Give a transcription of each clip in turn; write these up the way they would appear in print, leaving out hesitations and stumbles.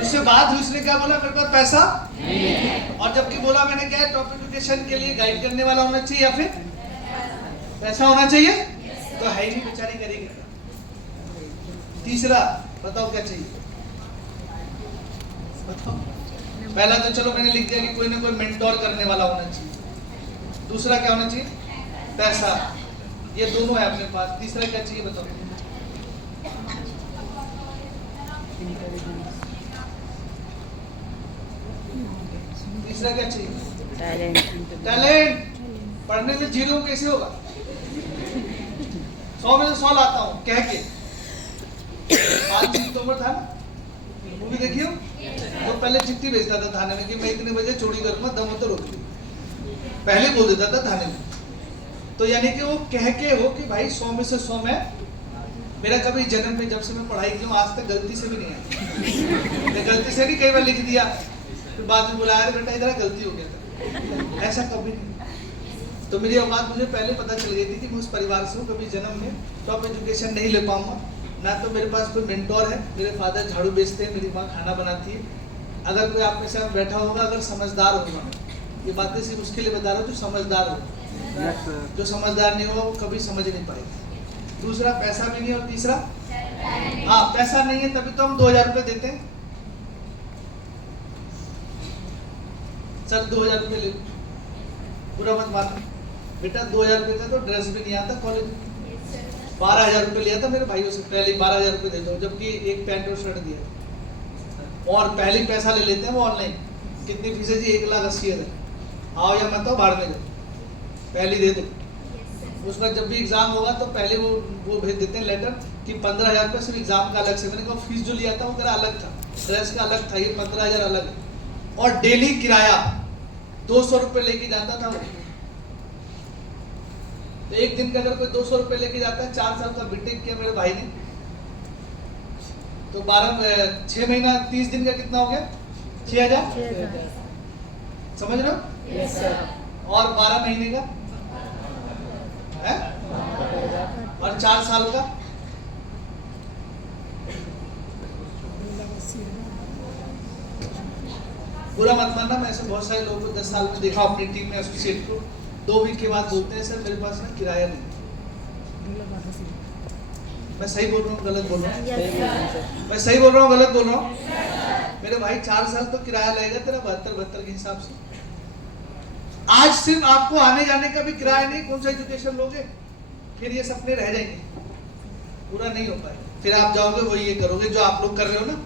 उससे बाद उसने क्या बोला, मेरे पास पैसा नहीं। और जबकि बोला मैंने क्या है, टॉप एजुकेशन के लिए गाइड करने वाला होना चाहिए या फिर पैसा होना चाहिए, तो है ही नहीं, बेचारी करेगी। तीसरा बताओ क्या चाहिए, बताओ। पहला तो चलो मैंने लिख दिया कि कोई ना कोई मेंटोर करने वाला होना चाहिए। दूसरा क्या होना चाहिए, पैसा, ये दोनों है अपने पास। तीसरा क्या चाहिए बताओ, तीसरा क्या चाहिए, टैलेंट। पढ़ने में जीरो कैसे होगा, 100 में से 100 लाता हूँ कह के। आज तोमर था ना, मूवी देखी हो, वो पहले चिट्ठी भेजता था थाने में कि मैं इतने बजे चोरी करूंगा, दम हो तो रोक ली, पहले बोल देता था थाने में। तो यानी कि वो कह के हो कि भाई 100 में से 100 में। मेरा कभी जन्म में जब से मैं पढ़ाई की हूँ आज तक गलती से भी नहीं आई। गलती से नहीं, कई बार लिख दिया फिर बाद में बुलाया, बेटा इधर गलती हो गया था, ऐसा कभी नहीं। तो मेरी औकात मुझे पहले पता चल गई थी कि मैं उस परिवार से हूँ, कभी जन्म में टॉप एजुकेशन नहीं ले पाऊंगा। ना तो मेरे पास कोई मेंटोर है, मेरे फादर झाड़ू बेचते हैं, मेरी माँ खाना बनाती है। अगर कोई आप में से बैठा होगा, अगर समझदार होगा, ये बातें सिर्फ उसके लिए बता रहा हूँ जो समझदार हो, जो समझदार नहीं होगा वो कभी समझ नहीं पाएगा। दूसरा पैसा भी नहीं, और तीसरा हाँ पैसा नहीं है तभी तो हम 2000 रुपये देते हैं। सर 2000 रुपये ले, पूरा मत मानो बेटा, 2000 रुपये का तो ड्रेस भी नहीं आता कॉलेज में। 12,000 रुपये लिया था मेरे भाइयों से, पहले 12,000 रुपये देता हूँ, जबकि एक पैंट और शर्ट दिया। और पहले पैसा ले लेते हैं वो ऑनलाइन, कितनी फीस है जी, 1,80,000। आओ या मत आओ, बाहर में जाओ, पहले दे दो। उसके बाद जब भी एग्जाम होगा तो पहले वो भेज देते हैं लेटर कि 15,000 रुपये सिर्फ एग्जाम का अलग से। मैंने कहा फीस जो लिया था वो मेरा अलग था, ड्रेस का अलग था, ये 15,000 अलग है। और डेली किराया 200 रुपये लेके जाता था वो। तो एक दिन का अगर कोई 200 रुपये लेके जाता है, 4 साल का बीटेक किया मेरे भाई ने, तो 6 महीना 30 दिन का कितना हो गया, 6,000। समझ रहे हो? Yes sir. और 12 महीने का है, और 4 साल का बुरा मत मानना, मैं ऐसे बहुत सारे लोगों को 10 साल में देखा अपनी टीम में, एसोसिएट को 2 वीक के बाद बोलते हैं सर मेरे पास ना किराया नहीं। मैं सही बोल रहा हूँ गलत बोल रहा हूँ? मैं सही बोल रहा हूँ गलत बोल रहा हूँ? मेरे भाई 4 साल तो किराया लगेगा तेरा 72 के हिसाब से। आज सिर्फ आपको आने जाने का भी किराया नहीं, कौन सा एजुकेशन लोगे? फिर ये सपने रह जाएंगे, पूरा नहीं हो पाएगा। फिर आप जाओगे वही ये करोगे जो आप लोग कर रहे हो ना।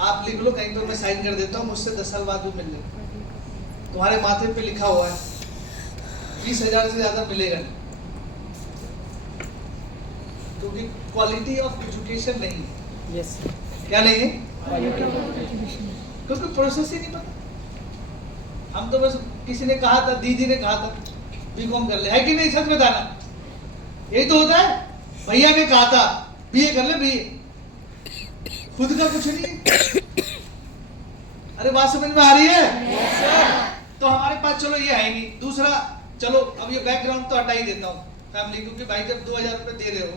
आप लिख लो कहीं पर, मैं साइन कर देता हूँ, मुझसे 10 साल बाद भी मिल लेगा। तुम्हारे माथे पे लिखा हुआ है 20,000 से ज्यादा मिलेगा नहीं, क्योंकि क्वालिटी ऑफ एजुकेशन नहीं है। यस क्या नहीं है? क्योंकि प्रोसेस ही नहीं पता। हम तो बस किसी ने कहा था, दीदी ने कहा था बीकॉम कर ले, है कि नहीं? सच बताना, यही तो होता है। भैया ने कहा था बीए कर ले, बीए, खुद का कुछ नहीं। अरे बात समझ में आ रही है? तो हमारे पास चलो ये है नहीं। दूसरा चलो अब ये बैकग्राउंड तो हटा ही देता हूँ फैमिली, क्योंकि भाई जब 2,000 रुपये दे रहे हो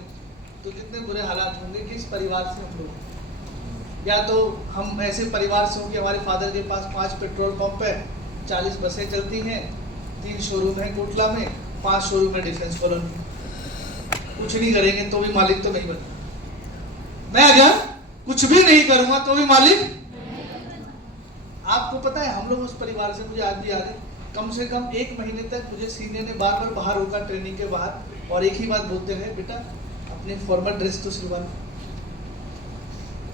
तो कितने बुरे हालात होंगे। किस परिवार से हम लोग, या तो हम ऐसे परिवार से होंगे हमारे फादर के पास 5 पेट्रोल पंप है, 40 बसें चलती हैं, 3 शोरूम है कोटला में, 5 शोरूम है डिफेंस कॉलोनी में। कुछ नहीं करेंगे तो भी मालिक तो नहीं बना। मैं अगर कुछ भी नहीं करूंगा तो भी मालिक। आपको पता है हम लोग उस परिवार से, मुझे आज भी याद है, कम से कम 1 महीने तक मुझे सीनियर ने बार बार बाहर रोका ट्रेनिंग के बाहर, और एक ही बात बोलते रहे, बेटा अपने फॉर्मल ड्रेस तो सिलवा।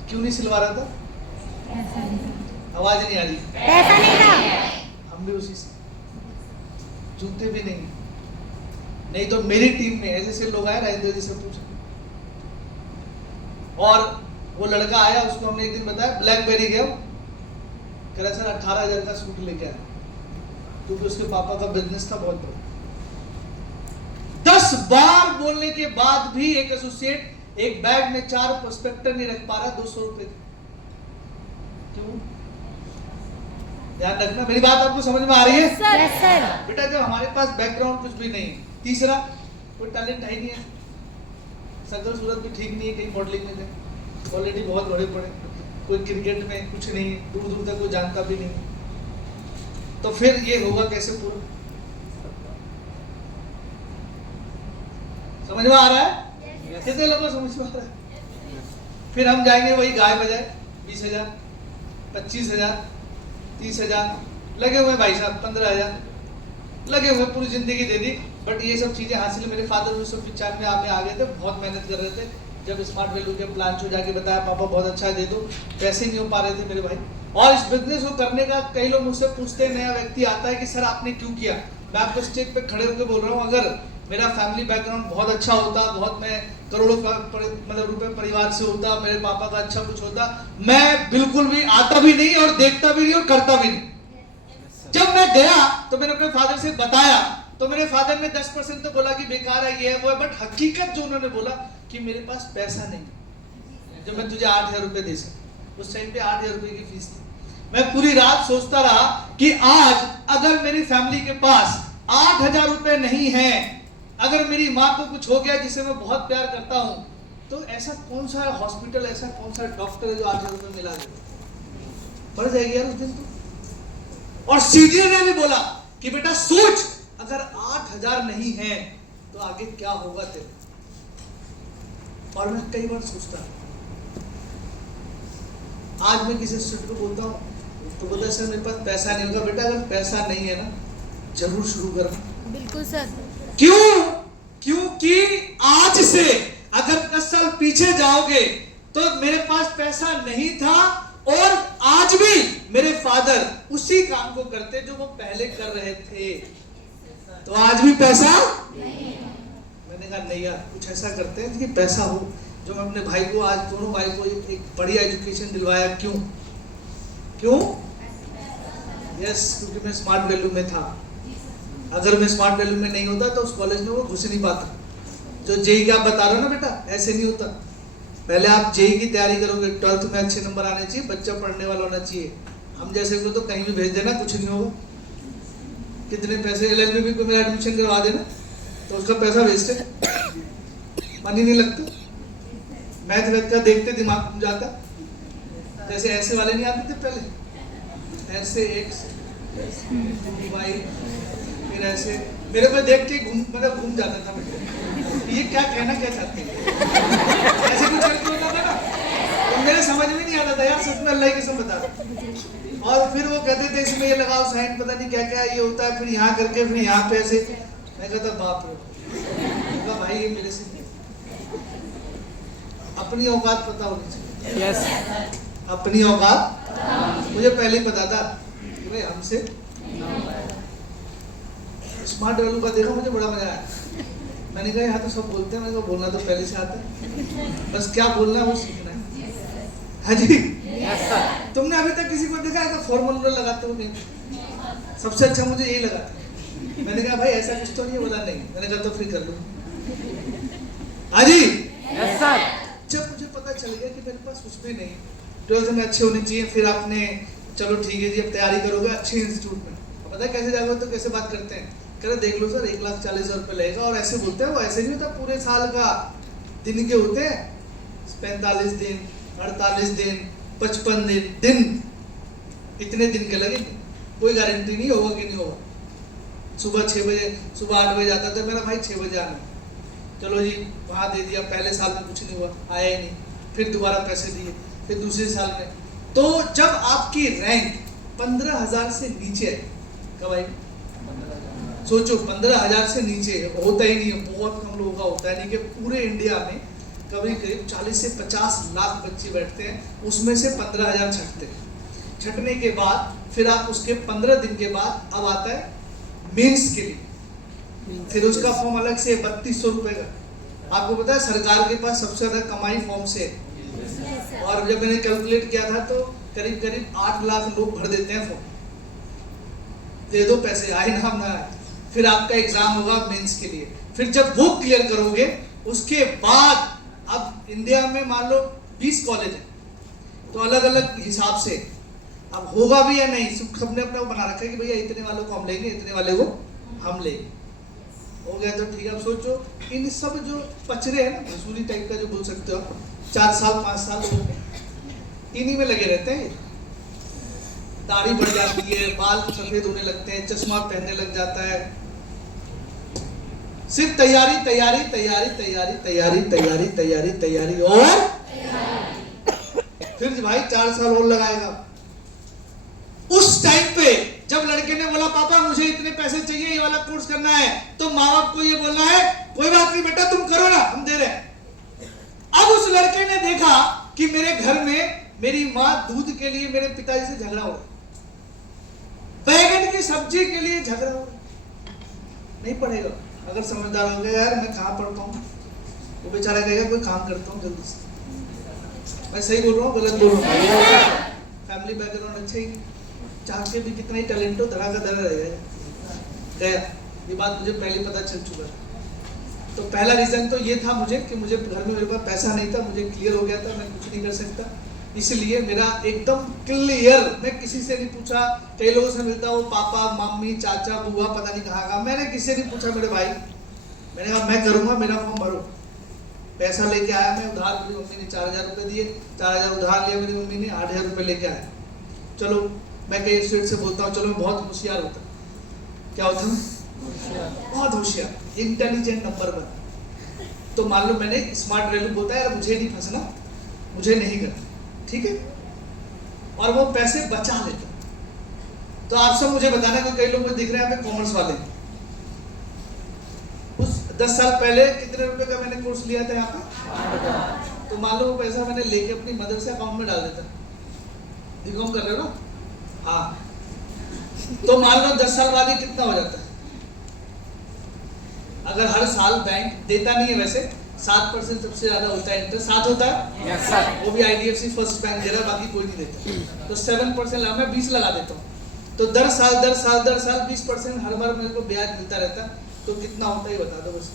क्यों नहीं सिलवा रहा था? आवाज नहीं आ रही, पैसा नहीं था। हम भी उसी से, जूते भी नहीं। नहीं तो मेरी टीम में ऐसे ऐसे लोग आए, राजेंद्र जी से पूछे। और वो लड़का आया, उसको हमने एक दिन बताया ब्लैकबेरी गया, कह रहा सर 18,000 का सूट लेके आया, क्योंकि उसके पापा का बिजनेस था बहुत बड़ा। 10 बार बोलने के बाद भी एक एसोसिएट एक बैग में 4 प्रोस्पेक्टर नहीं रख पा रहा, 200 रुपए। क्यों? ध्यान रखना, मेरी बात आपको समझ में आ रही है? Yes sir. बेटा जब हमारे पास बैकग्राउंड कुछ भी नहीं। तीसरा, कोई टैलेंट है नहीं है, शक्ल सूरत भी ठीक नहीं है, कहीं मॉडलिंग में गए, ऑलरेडी बहुत बड़े पड़े, कोई क्रिकेट में कुछ नहीं, दूर दूर तक कोई जानता भी नहीं, तो फिर ये होगा कैसे पूरा? समझ में आ रहा है? कितने लोगों को समझ में आ रहा है? फिर हम जाएंगे वही गाय बजाए 20,000, 25,000, 30,000 लगे हुए भाई साहब, 15,000 लगे हुए, पूरी जिंदगी दे दी। बट ये सब चीजें हासिल मेरे फादर 1995 में आ गए थे, बहुत मेहनत कर रहे थे। जब स्मार्ट वैल्यू के प्लान को जाके बताया पापा बहुत अच्छा है दे दो, पैसे नहीं हो पा रहे थे मेरे भाई। और इस बिजनेस को करने का कई लोग मुझसे पूछते हैं, नया व्यक्ति आता है कि सर आपने क्यों किया। मैं आपको स्टेज पे खड़े होकर बोल रहा हूँ, अगर मेरा फैमिली बैकग्राउंड बहुत अच्छा होता, बहुत मैं करोड़ों का मतलब रुपए परिवार से होता, मेरे पापा का अच्छा कुछ होता, मैं बिल्कुल भी आता भी नहीं और देखता भी नहीं और करता भी नहीं। जब मैं गया तो मैंने अपने फादर से बताया, तो मेरे फादर ने 10% तो बोला कि बेकार है, ये है वो है, बट हकीकत जो उन्होंने बोला कि मेरे पास पैसा नहीं जब मैं तुझे 8,000 रुपए दे सकूं। उस टाइम पे 8,000 रुपए की फीस थी। मैं पूरी रात सोचता रहा कि आज अगर मेरी फैमिली के पास 8,000 रुपए नहीं है, अगर मेरी माँ को कुछ हो गया जिसे मैं बहुत प्यार करता हूँ, तो ऐसा कौन सा हॉस्पिटल, ऐसा कौन सा डॉक्टर है जो 8,000 रुपए मिला दे? पड़ जाएगी यार उस दिन तो। और सीनियर ने भी बोला कि बेटा सोच, अगर 8,000 नहीं है तो आगे क्या होगा तेरे। और मैं कई बार सोचता, आज मैं किसी स्टूडेंट को बोलता हूँ तो बोलता है सर मेरे पास पैसा नहीं होगा। बेटा अगर पैसा नहीं है ना, जरूर शुरू करना। बिल्कुल सर। क्यों? क्योंकि आज से अगर 10 साल पीछे जाओगे तो मेरे पास पैसा नहीं था और आज भी मेरे फादर उसी काम को करते जो वो पहले कर रहे थे, तो आज भी पैसा नहीं। मैंने कहा नहीं यार, कुछ ऐसा करते हैं कि पैसा हो, जो मैं अपने भाई को, आज दोनों भाई को एक बढ़िया एजुकेशन दिलवाया। क्यों? क्यों? यस, क्योंकि मैं स्मार्ट वैल्यू में था। अगर मैं स्मार्ट वैल्यू में नहीं होता तो उस कॉलेज में वो घुस नहीं पाता। जो जेई का आप बता रहे हो ना बेटा, ऐसे नहीं होता। पहले आप जेई की तैयारी करोगे, 12th में अच्छे नंबर आने चाहिए, बच्चा पढ़ने वाला होना चाहिए। हम जैसे को तो कहीं भी भेज देना, कुछ नहीं होगा। कितने पैसे, एलएलबी को मेरा एडमिशन करवा देना तो उसका पैसा वेस्ट है, मन ही नहीं लगता। मैथ वैथ का देखते दिमाग घूम जाता। जैसे ऐसे वाले नहीं आते थे पहले, ऐसे एक्स वाई, फिर ऐसे मेरे को देख के घूम जाता था मैं, ये क्या कहना क्या चाहते हैं, ऐसे कुछ होता था ना, तो मेरे समझ में नहीं आता था यार, सच में अल्लाह की कसम बता रहा। और फिर वो कहते थे इसमें ये लगाओ साइन, पता नहीं क्या क्या ये होता है, फिर यहाँ करके फिर यहाँ पे ऐसे। मैं कहता बाप रे, भाई ये मेरे से अपनी औकात पता होनी चाहिए। यस, अपनी औकात मुझे पहले ही पता था कि भाई हमसे। स्मार्ट वैल्यू का देखा, मुझे बड़ा मजा आया। मैंने कहा यहाँ तो सब बोलते हैं, मैंने कहा बोलना तो पहले से आता है, बस क्या बोलना है वो सीखना है। हाँ जी, तुमने अभी तक किसी को देखा है फॉर्मूला लगाते हुए? नहीं। सबसे अच्छा मुझे यही लगा। मैंने कहा भाई ऐसा कुछ तो नहीं है, बोला नहीं। मैंने कहा तो फिर कर लो। हाँ जी, जब मुझे पता चल गया कि मेरे पास कुछ भी नहीं, 12th में अच्छे होने चाहिए, फिर आपने चलो ठीक है जी अब तैयारी करोगे अच्छे इंस्टीट्यूट में। पता है कैसे जाओगे तो कैसे बात करते हैं, कह रहे देख लो सर 1,40,000 रुपये लगेगा, और ऐसे बोलते हैं, वो ऐसे नहीं होता, पूरे साल का दिन के होते हैं, 45 दिन, 48 दिन, 55 दिन, इतने दिन के लगेंगे, कोई गारंटी नहीं होगा कि नहीं होगा। सुबह 6 बजे, सुबह 8 बजे जाता था मेरा भाई, 6 बजे आना, चलो जी वहाँ दे दिया। पहले साल में कुछ नहीं हुआ, आया ही नहीं, फिर दोबारा पैसे दिए, फिर दूसरे साल में। तो जब आपकी रैंक 15,000 से नीचे है, कब आई? सोचो 15,000 से नीचे होता ही नहीं है, बहुत कम लोगों का होता है। नहीं कि पूरे इंडिया में करीब 40 से 50 लाख बच्चे बैठते हैं, उसमें से 15,000 छटते हैं। छटने के बाद फिर आप उसके 15 दिन के बाद अब आता है मेंस के लिए, फिर उसका फॉर्म अलग से 3200 रुपए का। आपको पता है सरकार के पास सबसे ज्यादा कमाई फॉर्म से है, और जब मैंने कैलकुलेट किया था तो करीब करीब 8 लाख लोग भर देते हैं फॉर्म। दे दो पैसे, आए ना ना आए। फिर आपका एग्जाम होगा मेंस के लिए, फिर जब वो क्लियर करोगे उसके बाद, अब इंडिया में मान लो 20 कॉलेज है, तो अलग अलग हिसाब से अब होगा भी या नहीं, सबने अपना बना रखा है कि भैया इतने वालों को हम लेंगे, इतने वाले को हम लेंगे। हो गया तो ठीक है। अब सोचो इन सब जो पचरे हैं ना, मसूरी टाइप का जो बोल सकते हो, 4 साल 5 साल लोगों में, इन्हीं में लगे रहते हैं। दाढ़ी बढ़ जाती है, बाल सफेद होने लगते हैं, चश्मा पहनने लग जाता है। सिर्फ तैयारी तैयारी तैयारी तैयारी तैयारी तैयारी तैयारी तैयारी और फिर भाई 4 साल और लगाएगा। उस टाइम पे जब लड़के ने बोला पापा मुझे इतने पैसे चाहिए, ये वाला कोर्स करना है, तो माँ बाप को ये बोलना है कोई बात नहीं बेटा तुम करो ना, हम दे रहे हैं। अब उस लड़के ने देखा कि मेरे घर में मेरी माँ दूध के लिए मेरे पिताजी से झगड़ा हो रहा, बैगन की सब्जी के लिए झगड़ा हो रहा, नहीं पढ़ेगा। अगर समझदार हो गया यार मैं कहाँ पढ़ता हूँ, वो बेचारा कहेगा कोई काम करता हूँ जल्दी से। मैं सही बोल रहा हूँ गलत बोल रहा हूँ? फैमिली बैकग्राउंड अच्छा ही, चाह के भी कितना ही टैलेंट हो धरा का धरा रहेगा। गया, ये बात मुझे पहले पता चल चुका है। तो पहला रीजन तो ये था मुझे कि मुझे घर में मेरे पास पैसा नहीं था, मुझे क्लियर हो गया था मैं कुछ नहीं कर सकता, इसलिए मेरा एकदम क्लियर, मैं किसी से नहीं पूछा। कई लोगों से मिलता हूँ, पापा मम्मी चाचा बुआ पता नहीं कहाँ का, मैंने किसी से नहीं पूछा मेरे भाई। मैंने कहा मैं करूँगा, मेरा फॉर्म भरो। पैसा लेके आया मैं उधार, मेरी मम्मी ने 4000 रुपये दिए, 4000 उधार लिया मेरी मम्मी ने, 8000 रुपये लेके आया। चलो मैं कई स्टेट से बोलता हूँ, चलो मैं बहुत होशियार होता, क्या होता हूँ बहुत होशियार, इंटेलिजेंट नंबर 1। तो मान लो मैंने स्मार्ट वैल्यू बोलता है यार मुझे नहीं फंसना, मुझे नहीं करना, ठीक है, और वो पैसे बचा लेता। तो आप सब मुझे बताना कि कई लोग मुझे दिख रहे हैं कॉमर्स वाले, उस 10 साल पहले कितने रुपए का मैंने कोर्स लिया था यहाँ पे, तो मान लो वो पैसा मैंने लेके अपनी मदर से अकाउंट में डाल देता। बीकॉम कर रहे हो ना, हाँ, तो मान लो 10 साल बाद कितना हो जाता है? अगर हर साल बैंक देता नहीं है, वैसे 7% सबसे ज्यादा होता है इंटरेस्ट, 7 होता है yes, sir. वो भी IDFC फर्स्ट बैंक दे रहा है, बाकी कोई नहीं देता। तो 7% लगा, मैं 20 लगा देता हूँ, तो दर साल 20% हर बार मेरे को ब्याज मिलता रहता है। तो कितना होता है बता दो बस,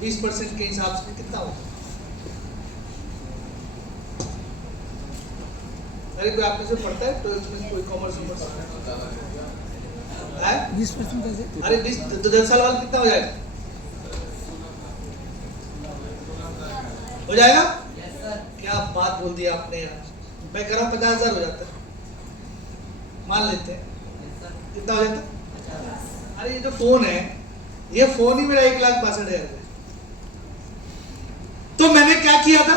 20% के हिसाब से कितना होता है? अरे कोई आप में से पढ़ता है 12th में, कोई कॉमर्स है 20% कैसे? अरे 20 तो 10 साल बाद कितना हो जाएगा? हो जाएगा yes, sir. क्या बात बोल दी आपने यार, मैं कह रहा हूँ 50,000 हो जाता है, मान लेते हैं yes, कितना हो जाता है? अरे ये जो फोन है, ये फोन ही मेरा 1,62,000 का। तो मैंने क्या किया था,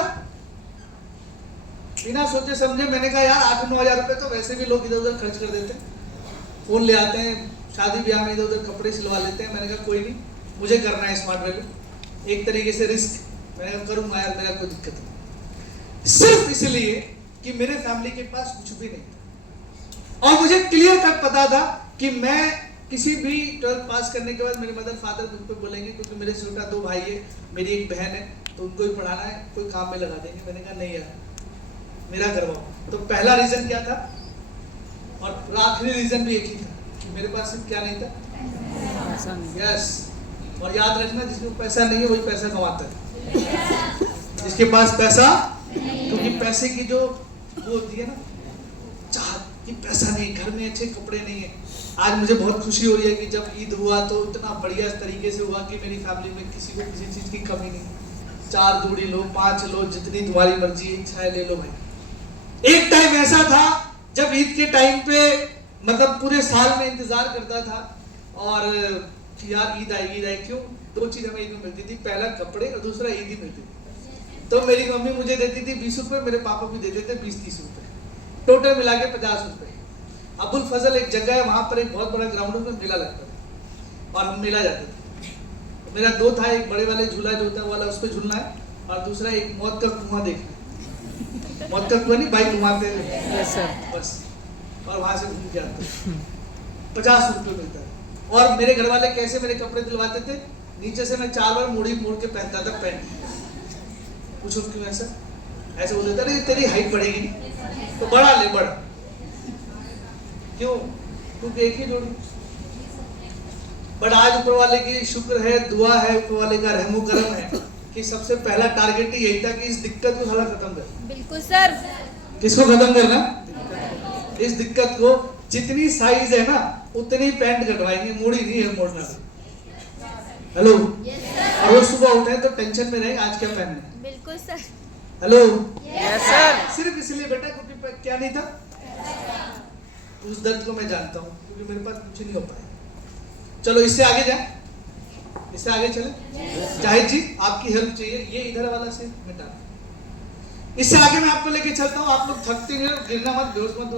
बिना सोचे समझे मैंने कहा यार 8-9 हजार रुपए तो वैसे भी लोग इधर उधर खर्च कर देते हैं, फोन ले आते हैं, शादी ब्याह में इधर उधर कपड़े सिलवा लेते हैं। मैंने कहा कोई नहीं, मुझे करना है स्मार्ट वैल्यू, एक तरीके से रिस्क, मैंने कहा करूंगा यार, मेरा कोई दिक्कत नहीं। सिर्फ इसलिए कि मेरे फैमिली के पास कुछ भी नहीं था, और मुझे क्लियर कट पता था कि मैं किसी भी 12th पास करने के बाद मेरे मदर फादर मुझ पर बोलेंगे, क्योंकि मेरे छोटा 2 भाई है, मेरी एक बहन है, तो उनको ही पढ़ाना है, कोई काम में लगा देंगे। मैंने कहा नहीं यार, मेरा करवाओ। तो पहला रीजन क्या था, और आखिरी रीजन भी एक ही था कि मेरे पास सिर्फ क्या नहीं था, यस। और याद रखना, जिसके पास पैसा नहीं है वही पैसा कमाता है, जिसके पास पैसा, क्योंकि पैसे की जो वो होती है ना चाहत कि पैसा नहीं, घर में अच्छे कपड़े नहीं है। आज मुझे बहुत खुशी हो रही है कि जब ईद हुआ तो इतना बढ़िया तरीके से हुआ कि मेरी फैमिली में किसी को किसी चीज की कमी नहीं। 4 जोड़ी लो, 5 लो, जितनी तुम्हारी मर्जी इच्छा है ले लो भाई। एक टाइम ऐसा था जब ईद के टाइम पे मतलब पूरे साल में इंतजार करता था, और यार ईद आएगी, क्यों? 2 चीज हमें ईद में मिलती थी, पहला कपड़े और दूसरा ईद ही मिलती थी। तो मेरी मम्मी मुझे देती थी 20 रुपए, मेरे पापा भी देते थे 20-30 रुपए, टोटल मिला के 50 रुपए। अबुल फजल एक जगह है, वहां पर एक बहुत बड़ा ग्राउंड में मेला लगता था, और हम मेला जाते थे। तो मेरा 2 था, एक बड़े वाले झूला जो होता है वाला उस पर झूलना है, और दूसरा एक मौत का कुआं देखना है। मौत का कुआं नहीं, बाइक घुमाते बस, और वहां से घूम के आते। 50 रुपए मिलता है। और मेरे घर वाले कैसे मेरे कपड़े दिलवाते थे, नीचे से मैं 4 बार मोड़ के पहनता था पैंट। पूछो क्यों ऐसा? ऐसे बोलते थे नहीं तेरी हाइट बढ़ेगी नहीं, तो बढ़ा ले, बढ़ा। क्यों? क्योंकि एक ही जोड़ी। बट आज ऊपर वाले की शुक्र है, दुआ है, ऊपर वाले का रहमो करम है कि सबसे पहला टारगेट ही यही था कि इस दिक्कत को थोड़ा खत्म कर। बिल्कुल सर। किसको खत्म करना? इस दिक्कत को। जितनी साइज है ना उतनी पैंट कटवाएंगे, मोड़ी नहीं है मोड़ना। हेलो, और रोज सुबह उठे तो टेंशन में रहे आज क्या पहनना है। बिल्कुल सर। Hello, yes sir. सिर्फ इसलिए बेटा क्योंकि क्या नहीं था, उस दर्द को मैं जानता हूँ, क्योंकि मेरे पास कुछ नहीं हो पाया। चलो इससे आगे जाए, इससे आगे चले। जाहिद जी आपकी हेल्प चाहिए, ये इधर वाला से मिटा। इससे आगे मैं आपको लेके चलता हूँ। आप लोग थकते हुए गिरना मत, बेहोश मत होना।